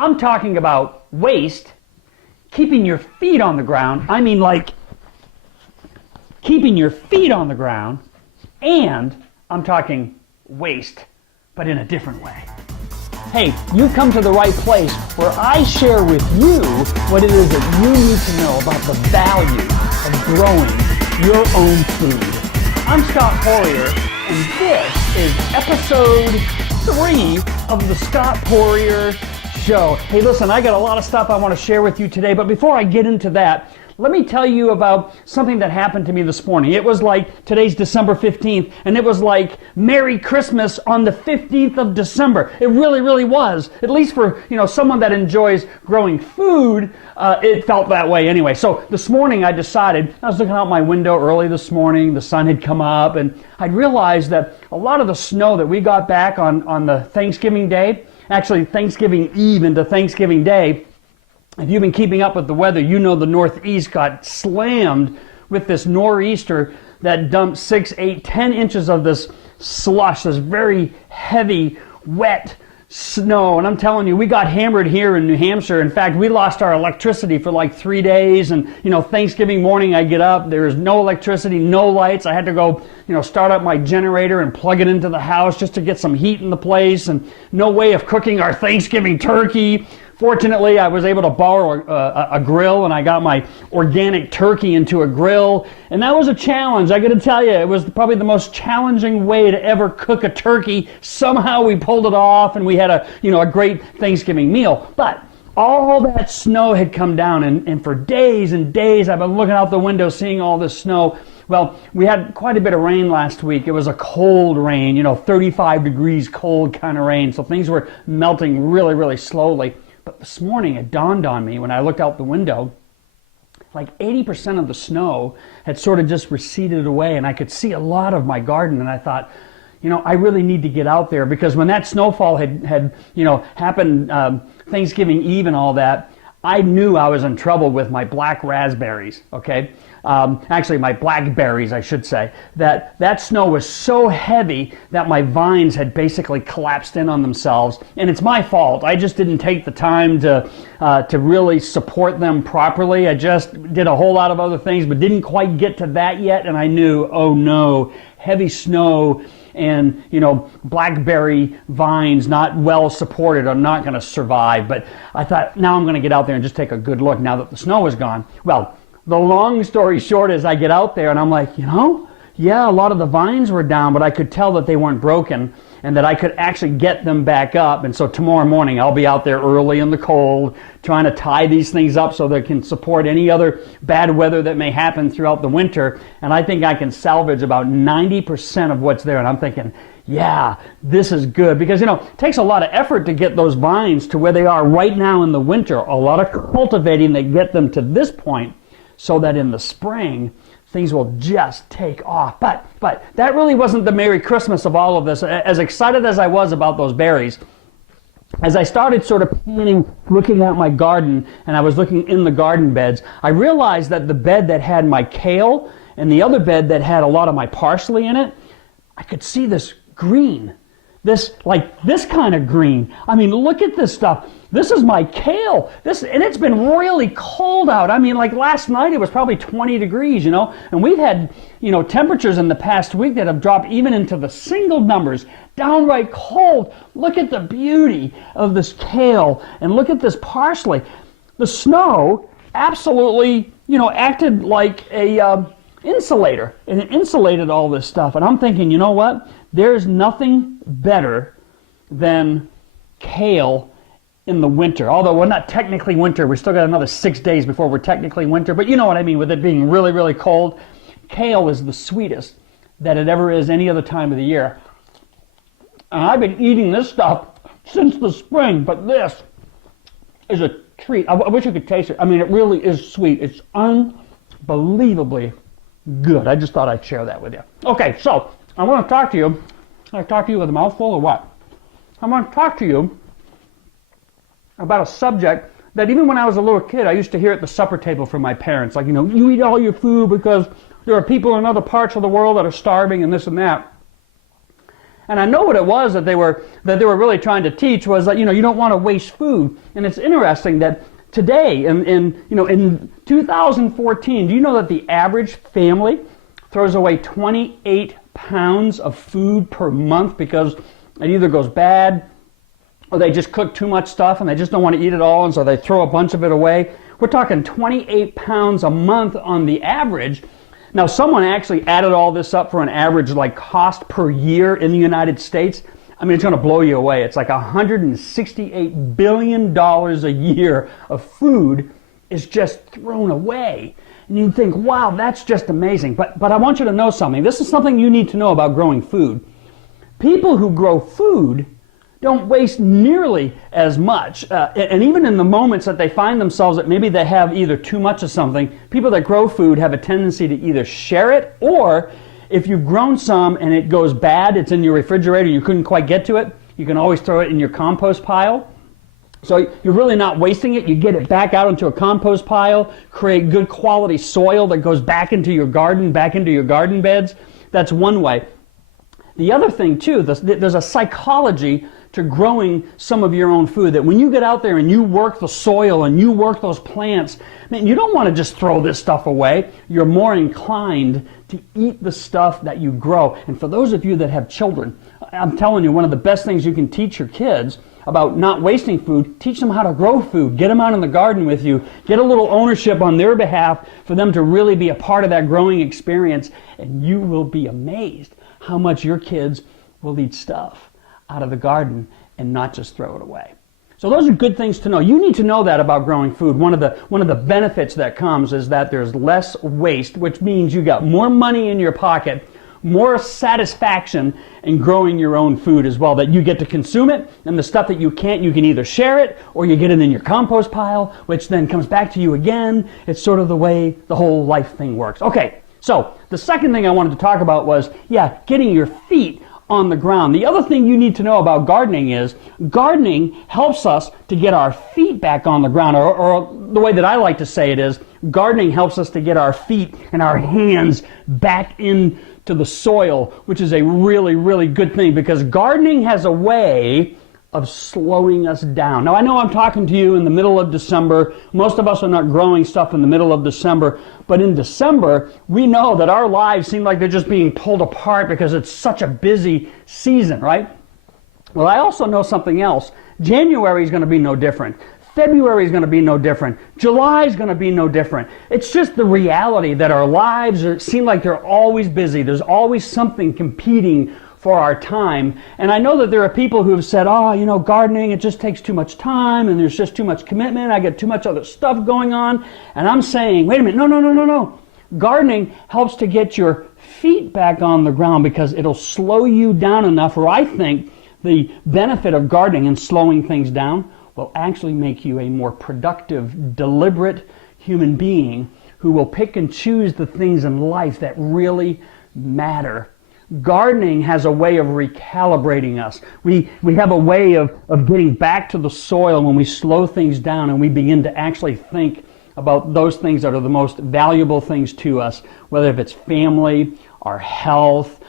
I'm talking about waste, keeping your feet on the ground. I mean, like, keeping your feet on the ground, and I'm talking waste, but in a different way. Hey, you've come to the right place where I share with you what it is that you need to know about the value of growing your own food. I'm Scot Poirier, and this is episode 3 of the Scot Poirier Show. Hey, listen, I got a lot of stuff I want to share with you today, but before I get into that, let me tell you about something that happened to me this morning. It was like, today's December 15th, and it was like Merry Christmas on the 15th of December. It really, really was. At least for, someone that enjoys growing food, it felt that way anyway. So this morning I decided, I was looking out my window early this morning, the sun had come up, and I realized that a lot of the snow that we got back on the Thanksgiving Day, actually Thanksgiving Eve into Thanksgiving Day, if you've been keeping up with the weather, you know the Northeast got slammed with this nor'easter that dumped 6, 8, 10 inches of this slush, this very heavy, wet snow. And I'm telling you, we got hammered here in New Hampshire. In fact, we lost our electricity for like 3 days. And, Thanksgiving morning I get up, there's no electricity, no lights. I had to go, start up my generator and plug it into the house just to get some heat in the place, and no way of cooking our Thanksgiving turkey. Fortunately, I was able to borrow a grill, and I got my organic turkey into a grill, and that was a challenge. I got to tell you, it was probably the most challenging way to ever cook a turkey. Somehow we pulled it off, and we had a great Thanksgiving meal. But all that snow had come down, and for days and days I've been looking out the window seeing all this snow. Well, we had quite a bit of rain last week. It was a cold rain, 35 degrees cold kind of rain, so things were melting really, really slowly. But this morning it dawned on me when I looked out the window, like 80% of the snow had sort of just receded away, and I could see a lot of my garden, and I thought, I really need to get out there, because when that snowfall had happened Thanksgiving Eve and all that, I knew I was in trouble with my black raspberries, okay? Actually, my blackberries, I should say. That snow was so heavy that my vines had basically collapsed in on themselves, and it's my fault. I just didn't take the time to really support them properly. I just did a whole lot of other things, but didn't quite get to that yet, and I knew, oh no, heavy snow and blackberry vines not well supported are not going to survive. But I thought, now I'm going to get out there and just take a good look now that the snow is gone. Well, the long story short is I get out there and I'm like, yeah, a lot of the vines were down, but I could tell that they weren't broken and that I could actually get them back up. And so tomorrow morning I'll be out there early in the cold trying to tie these things up so they can support any other bad weather that may happen throughout the winter. And I think I can salvage about 90% of what's there. And I'm thinking, yeah, this is good, because it takes a lot of effort to get those vines to where they are right now in the winter. A lot of cultivating to get them to this point, so that in the spring, things will just take off. But that really wasn't the Merry Christmas of all of this. As excited as I was about those berries, as I started sort of planning, looking at my garden, and I was looking in the garden beds, I realized that the bed that had my kale and the other bed that had a lot of my parsley in it, I could see this green. This kind of green. I mean, look at this stuff. This is my kale. And it's been really cold out. I mean, like last night it was probably 20 degrees, and we've had, temperatures in the past week that have dropped even into the single numbers, downright cold. Look at the beauty of this kale, and look at this parsley. The snow absolutely, acted like a insulator, and it insulated all this stuff. And I'm thinking, you know what? There's nothing better than kale in the winter. Although we're not technically winter, we still got another 6 days before we're technically winter, but you know what I mean, with it being really, really cold. Kale is the sweetest that it ever is any other time of the year. And I've been eating this stuff since the spring, but this is a treat. I wish you could taste it. I mean, it really is sweet. It's unbelievably good. I just thought I'd share that with you. Okay, so I want to talk to you. Can I talk to you with a mouthful or what? I want to talk to you about a subject that even when I was a little kid, I used to hear at the supper table from my parents. Like, you eat all your food because there are people in other parts of the world that are starving and this and that. And I know what it was that they were really trying to teach was that, you don't want to waste food. And it's interesting that today in 2014, do you know that the average family throws away 28 pounds of food per month because it either goes bad or they just cook too much stuff and they just don't want to eat it all, and so they throw a bunch of it away. We're talking 28 pounds a month on the average. Now, someone actually added all this up for an average cost per year in the United States. I mean, it's going to blow you away. It's like $168 billion a year of food is just thrown away. And you think, wow, that's just amazing. But I want you to know something. This is something you need to know about growing food. People who grow food don't waste nearly as much. And even in the moments that they find themselves that maybe they have either too much of something, people that grow food have a tendency to either share it, or if you've grown some and it goes bad, it's in your refrigerator, you couldn't quite get to it, you can always throw it in your compost pile. So you're really not wasting it. You get it back out into a compost pile, create good quality soil that goes back into your garden, back into your garden beds. That's one way. The other thing too, there's a psychology to growing some of your own food, that when you get out there and you work the soil and you work those plants, man, you don't want to just throw this stuff away. You're more inclined to eat the stuff that you grow. And for those of you that have children, I'm telling you, one of the best things you can teach your kids about not wasting food, teach them how to grow food. Get them out in the garden with you. Get a little ownership on their behalf for them to really be a part of that growing experience, and you will be amazed how much your kids will eat stuff out of the garden and not just throw it away. So those are good things to know. You need to know that about growing food. One of the benefits that comes is that there's less waste, which means you got more money in your pocket, more satisfaction in growing your own food as well, that you get to consume it, and the stuff that you can't, you can either share it or you get it in your compost pile, which then comes back to you again. It's sort of the way the whole life thing works. Okay, so the second thing I wanted to talk about was, getting your feet on the ground. The other thing you need to know about gardening is gardening helps us to get our feet back on the ground, or the way that I like to say it is gardening helps us to get our feet and our hands back into the soil, which is a really, really good thing, because gardening has a way of slowing us down. Now, I know I'm talking to you in the middle of December. Most of us are not growing stuff in the middle of December, but in December, we know that our lives seem like they're just being pulled apart because it's such a busy season, right? Well, I also know something else. January is going to be no different. February is going to be no different. July is going to be no different. It's just the reality that our lives seem like they're always busy. There's always something competing for our time. And I know that there are people who have said, gardening, it just takes too much time and there's just too much commitment. I get too much other stuff going on. And I'm saying, wait a minute, no. Gardening helps to get your feet back on the ground because it'll slow you down enough, or I think the benefit of gardening and slowing things down will actually make you a more productive, deliberate human being who will pick and choose the things in life that really matter. Gardening has a way of recalibrating us. We have a way of getting back to the soil when we slow things down and we begin to actually think about those things that are the most valuable things to us, whether if it's family, our health,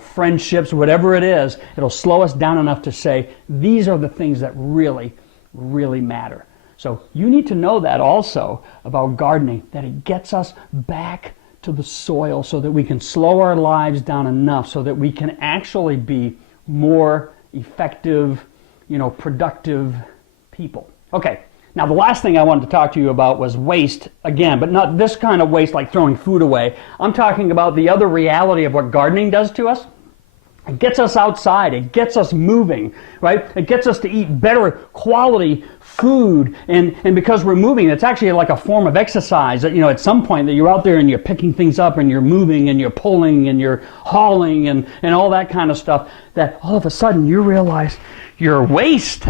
friendships, whatever it is. It'll slow us down enough to say, these are the things that really, really matter. So you need to know that also about gardening, that it gets us back to the soil so that we can slow our lives down enough so that we can actually be more effective, productive people. Okay, now the last thing I wanted to talk to you about was waste, again, but not this kind of waste like throwing food away. I'm talking about the other reality of what gardening does to us. It gets us outside. It gets us moving, right? It gets us to eat better quality food. And because we're moving, it's actually like a form of exercise. At some point that you're out there and you're picking things up and you're moving and you're pulling and you're hauling and all that kind of stuff, that all of a sudden you realize your waste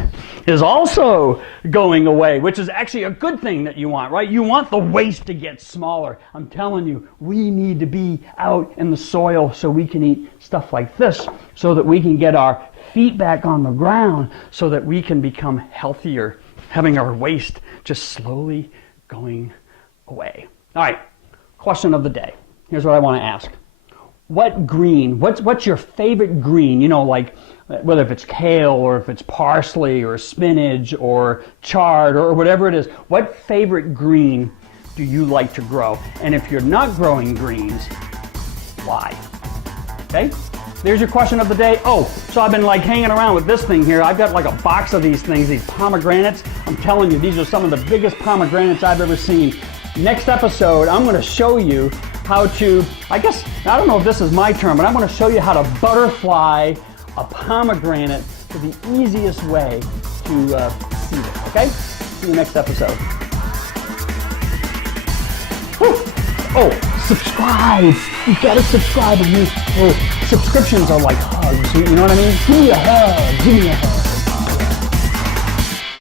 is also going away, which is actually a good thing that you want, right? You want the waste to get smaller. I'm telling you, we need to be out in the soil so we can eat stuff like this, so that we can get our feet back on the ground, so that we can become healthier, having our waste just slowly going away. All right, question of the day. Here's what I want to ask. what green, what's your favorite green? You know, like whether if it's kale or if it's parsley or spinach or chard or whatever it is. What favorite green do you like to grow? And if you're not growing greens, why? Okay? There's your question of the day. Oh, so I've been like hanging around with this thing here. I've got like a box of these things, these pomegranates. I'm telling you, these are some of the biggest pomegranates I've ever seen. Next episode, I'm going to show you how to, I don't know if this is my term, but I'm going to show you how to butterfly a pomegranate to the easiest way to feed it. Okay? See you next episode. Whew. Oh, subscribe. You gotta subscribe. Subscriptions are like hugs. You know what I mean? Give me a hug. Give me a hug.